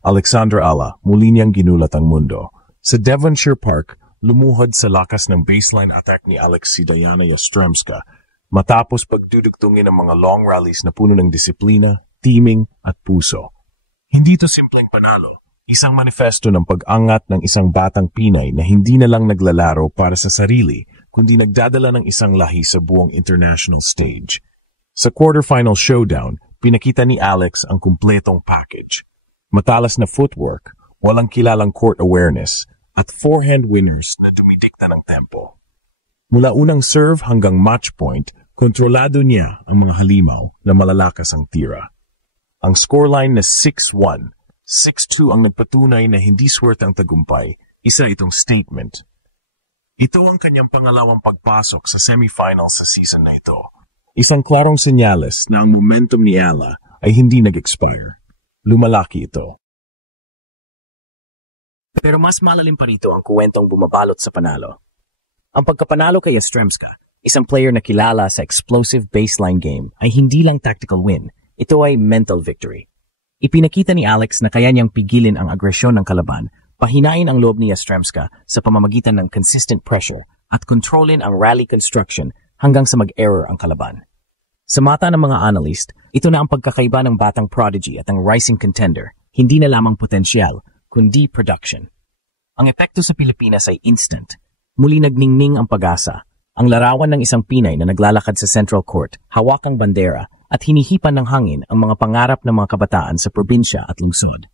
Alexandra Ala, muli niyang ginulat ang mundo. Sa Devonshire Park, lumuhod sa lakas ng baseline attack ni Alex si Diana Yastremska matapos pagdudugtungin ng mga long rallies na puno ng disiplina, teaming at puso. Hindi ito simpleng panalo, isang manifesto ng pag-angat ng isang batang Pinay na hindi na lang naglalaro para sa sarili, kundi nagdadala ng isang lahi sa buong international stage. Sa quarterfinal showdown, pinakita ni Alex ang kumpletong package. Matalas na footwork, walang kilalang court awareness, at forehand winners na dumidikta ng tempo. Mula unang serve hanggang match point, kontrolado niya ang mga halimaw na malalakas ang tira. Ang scoreline na 6-1, 6-2 ang nagpatunay na hindi swerte ang tagumpay, isa itong statement. Ito ang kanyang pangalawang pagpasok sa semifinals sa season na ito. Isang klarong senyales na ang momentum ni Ala ay hindi nag-expire. Lumalaki ito. Pero mas malalim pa rito ang kuwentong bumabalot sa panalo. Ang pagkapanalo kay Yastremska, isang player na kilala sa explosive baseline game, ay hindi lang tactical win, ito ay mental victory. Ipinakita ni Alex na kaya niyang pigilin ang agresyon ng kalaban, pahinain ang loob ni Yastremska sa pamamagitan ng consistent pressure at kontrolin ang rally construction hanggang sa mag-error ang kalaban. Sa mata ng mga analyst, ito na ang pagkakaiba ng batang prodigy at ang rising contender, hindi na lamang potensyal, kundi production. Ang epekto sa Pilipinas ay instant. Muli nagningning ang pag-asa, ang larawan ng isang Pinay na naglalakad sa Central Court, hawak ang bandera at hinihipan ng hangin ang mga pangarap ng mga kabataan sa probinsya at lungsod.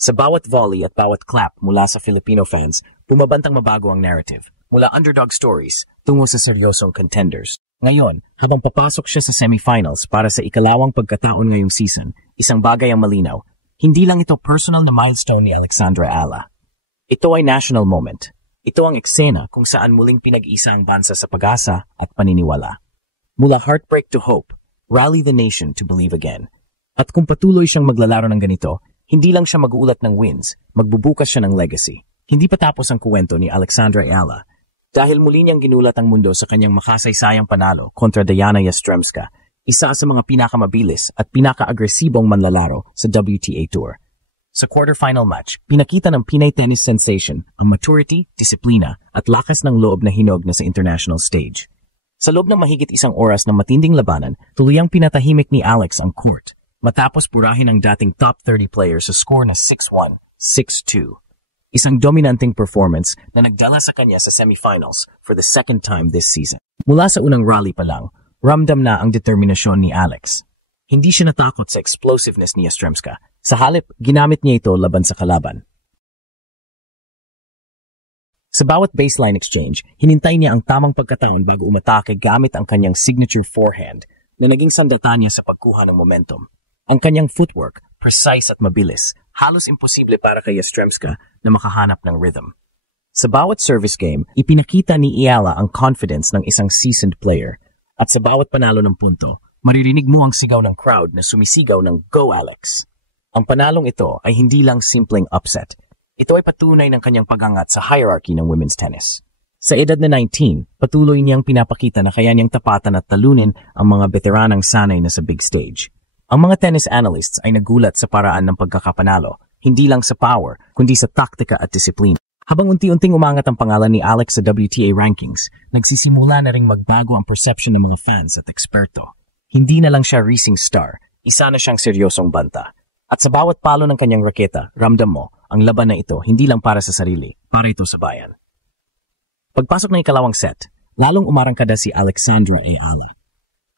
Sa bawat volley at bawat clap mula sa Filipino fans, bumabantang mabago ang narrative, mula underdog stories tungo sa seryosong contenders. Ngayon, habang papasok siya sa semifinals para sa ikalawang pagkataon ngayong season, isang bagay ang malinaw. Hindi lang ito personal na milestone ni Alexandra Ala. Ito ay national moment. Ito ang eksena kung saan muling pinag-isa ang bansa sa pag-asa at paniniwala. Mula heartbreak to hope, rally the nation to believe again. At kung patuloy siyang maglalaro ng ganito, hindi lang siya mag-uulat ng wins, magbubukas siya ng legacy. Hindi pa tapos ang kuwento ni Alexandra Ala. Dahil muli niyang ginulat ang mundo sa kanyang makasaysayang panalo kontra Diana Yastremska, isa sa mga pinakamabilis at pinaka-agresibong manlalaro sa WTA Tour. Sa quarterfinal match, pinakita ng Pinay tennis sensation ang maturity, disiplina at lakas ng loob na hinog na sa international stage. Sa loob ng mahigit isang oras ng matinding labanan, tuluyang pinatahimik ni Alex ang court, matapos purahin ang dating top 30 player sa score na 6-1, 6-2. Isang dominanting performance na nagdala sa kanya sa semifinals for the second time this season. Mula sa unang rally pa lang, ramdam na ang determinasyon ni Alex. Hindi siya natakot sa explosiveness ni Yastremska. Sa halip, ginamit niya ito laban sa kalaban. Sa bawat baseline exchange, hinintay niya ang tamang pagkataon bago umatake gamit ang kanyang signature forehand na naging sandata niya sa pagkuha ng momentum. Ang kanyang footwork, precise at mabilis, halos imposible para kay Yastremska na makahanap ng rhythm. Sa bawat service game, ipinakita ni Ala ang confidence ng isang seasoned player. At sa bawat panalo ng punto, maririnig mo ang sigaw ng crowd na sumisigaw ng Go Alex! Ang panalong ito ay hindi lang simpleng upset. Ito ay patunay ng kanyang pag-angat sa hierarchy ng women's tennis. Sa edad na 19, patuloy niyang pinapakita na kaya niyang tapatan at talunin ang mga veteranang sanay na sa big stage. Ang mga tennis analysts ay nagulat sa paraan ng pagkakapanalo, hindi lang sa power, kundi sa taktika at disiplina. Habang unti-unting umangat ang pangalan ni Alex sa WTA rankings, nagsisimula na ring magbago ang perception ng mga fans at eksperto. Hindi na lang siya racing star, isa na siyang seryosong banta. At sa bawat palo ng kanyang raketa, ramdam mo, ang laban na ito hindi lang para sa sarili, para ito sa bayan. Pagpasok ng ikalawang set, lalong umarangkada si Alexandra Ala.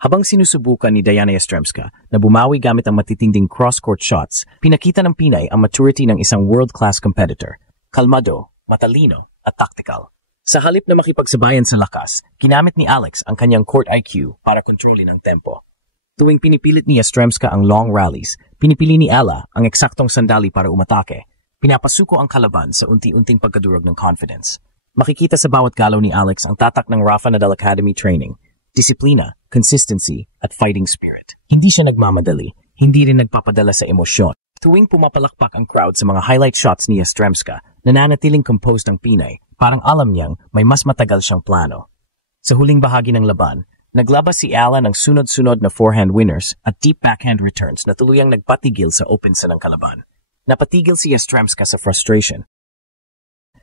Habang sinusubukan ni Diana Yastremska na bumawi gamit ang matitinding cross-court shots, pinakita ng Pinay ang maturity ng isang world-class competitor. Kalmado, matalino, at tactical. Sa halip na makipagsabayan sa lakas, ginamit ni Alex ang kanyang court IQ para kontrolin ang tempo. Tuwing pinipilit ni Yastremska ang long rallies, pinipili ni Ala ang eksaktong sandali para umatake. Pinapasuko ang kalaban sa unti-unting pagkadurog ng confidence. Makikita sa bawat galaw ni Alex ang tatak ng Rafa Nadal Academy training. Disiplina, consistency, at fighting spirit. Hindi siya nagmamadali, hindi rin nagpapadala sa emosyon. Tuwing pumapalakpak ang crowd sa mga highlight shots ni Yastremska, nananatiling composed ang Pinay, parang alam niyang may mas matagal siyang plano. Sa huling bahagi ng laban, naglabas si Ala ng sunod-sunod na forehand winners at deep backhand returns na tuluyang nagpatigil sa open set ng kalaban. Napatigil si Yastremska sa frustration.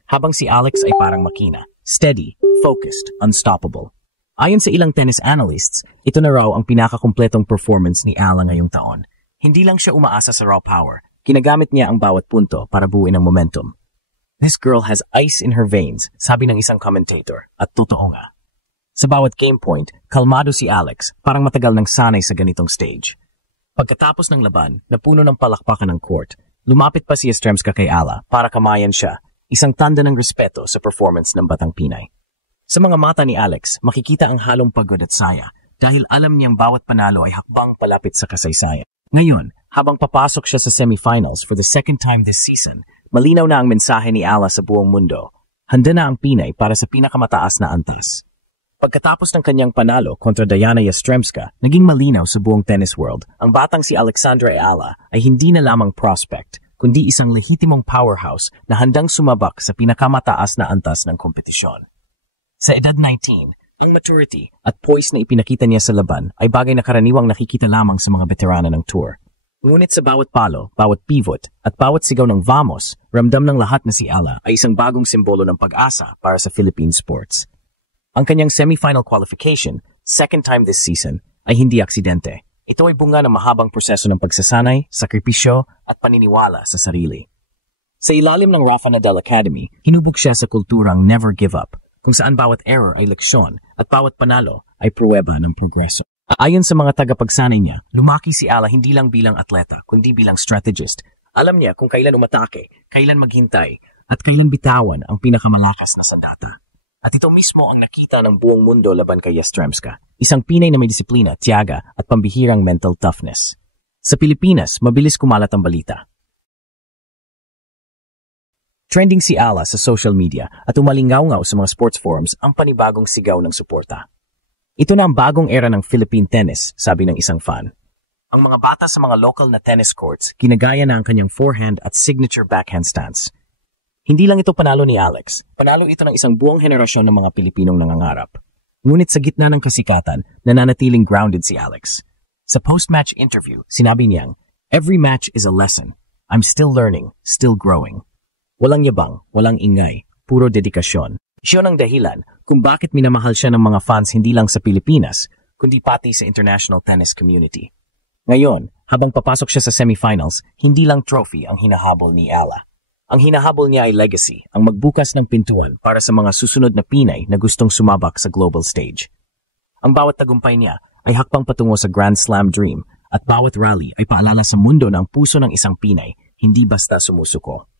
Habang si Alex ay parang makina, steady, focused, unstoppable. Ayon sa ilang tennis analysts, ito na raw ang pinakakumpletong performance ni Ala ngayong taon. Hindi lang siya umaasa sa raw power, ginagamit niya ang bawat punto para buuin ang momentum. This girl has ice in her veins, sabi ng isang commentator, at totoo nga. Sa bawat game point, kalmado si Alex, parang matagal nang sanay sa ganitong stage. Pagkatapos ng laban, na puno ng palakpakan ng court, lumapit pa si Yastremska kay Ala para kamayan siya, isang tanda ng respeto sa performance ng Batang Pinay. Sa mga mata ni Alex, makikita ang halong pagod at saya dahil alam niyang bawat panalo ay hakbang palapit sa kasaysayan. Ngayon, habang papasok siya sa semifinals for the second time this season, malinaw na ang mensahe ni Ala sa buong mundo. Handa na ang Pinay para sa pinakamataas na antas. Pagkatapos ng kanyang panalo kontra Diana Yastremska, naging malinaw sa buong tennis world, ang batang si Alexandra Ala ay hindi na lamang prospect, kundi isang lehitimong powerhouse na handang sumabak sa pinakamataas na antas ng kompetisyon. Sa edad 19, ang maturity at poise na ipinakita niya sa laban ay bagay na karaniwang nakikita lamang sa mga veterano ng tour. Ngunit sa bawat palo, bawat pivot, at bawat sigaw ng vamos, ramdam ng lahat na si Ala ay isang bagong simbolo ng pag-asa para sa Philippine sports. Ang kanyang semifinal qualification, second time this season, ay hindi aksidente. Ito ay bunga ng mahabang proseso ng pagsasanay, sakripisyo, at paniniwala sa sarili. Sa ilalim ng Rafa Nadal Academy, hinubog siya sa kulturang never give up, kung saan bawat error ay leksyon at bawat panalo ay pruweba ng progreso. Ayon sa mga tagapagsanay niya, lumaki si Ala hindi lang bilang atleta, kundi bilang strategist. Alam niya kung kailan umatake, kailan maghintay, at kailan bitawan ang pinakamalakas na sandata. At ito mismo ang nakita ng buong mundo laban kay Yastremska, isang Pinay na may disiplina, tiyaga at pambihirang mental toughness. Sa Pilipinas, mabilis kumalat ang balita. Trending si Ala sa social media at umalingaw-ngaw sa mga sports forums ang panibagong sigaw ng suporta. Ito na ang bagong era ng Philippine tennis, sabi ng isang fan. Ang mga bata sa mga local na tennis courts, ginagaya na ang kanyang forehand at signature backhand stance. Hindi lang ito panalo ni Alex, panalo ito ng isang buong henerasyon ng mga Pilipinong nangangarap. Ngunit sa gitna ng kasikatan, nananatiling grounded si Alex. Sa post-match interview, sinabi niyang, "Every match is a lesson. I'm still learning, still growing." Walang yabang, walang ingay, puro dedikasyon. Siyon ang dahilan kung bakit minamahal siya ng mga fans hindi lang sa Pilipinas, kundi pati sa international tennis community. Ngayon, habang papasok siya sa semifinals, hindi lang trophy ang hinahabol ni Ala. Ang hinahabol niya ay legacy, ang magbukas ng pintuan para sa mga susunod na Pinay na gustong sumabak sa global stage. Ang bawat tagumpay niya ay hakbang patungo sa Grand Slam dream at bawat rally ay paalala sa mundo na ang puso ng isang Pinay hindi basta sumusuko.